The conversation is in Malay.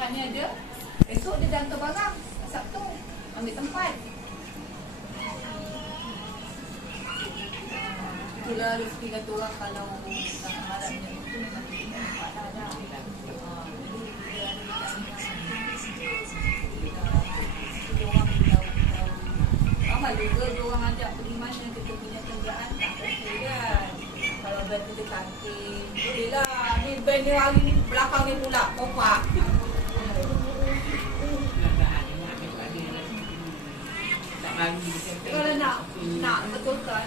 kelebihannya dia. Esok dia dah hantar barang. Sabtu ambil tempat. Itulah rezeki kata orang kalau nak harapnya itu memang kita dapat dah. Ramai juga diorang ajak pergi mana kita punya kerjaan tak rasa kan. Kalau band kita cantik, boleh lah. Ni band ni hari ni belakang ni pula, kopak. Kalau nak betulkan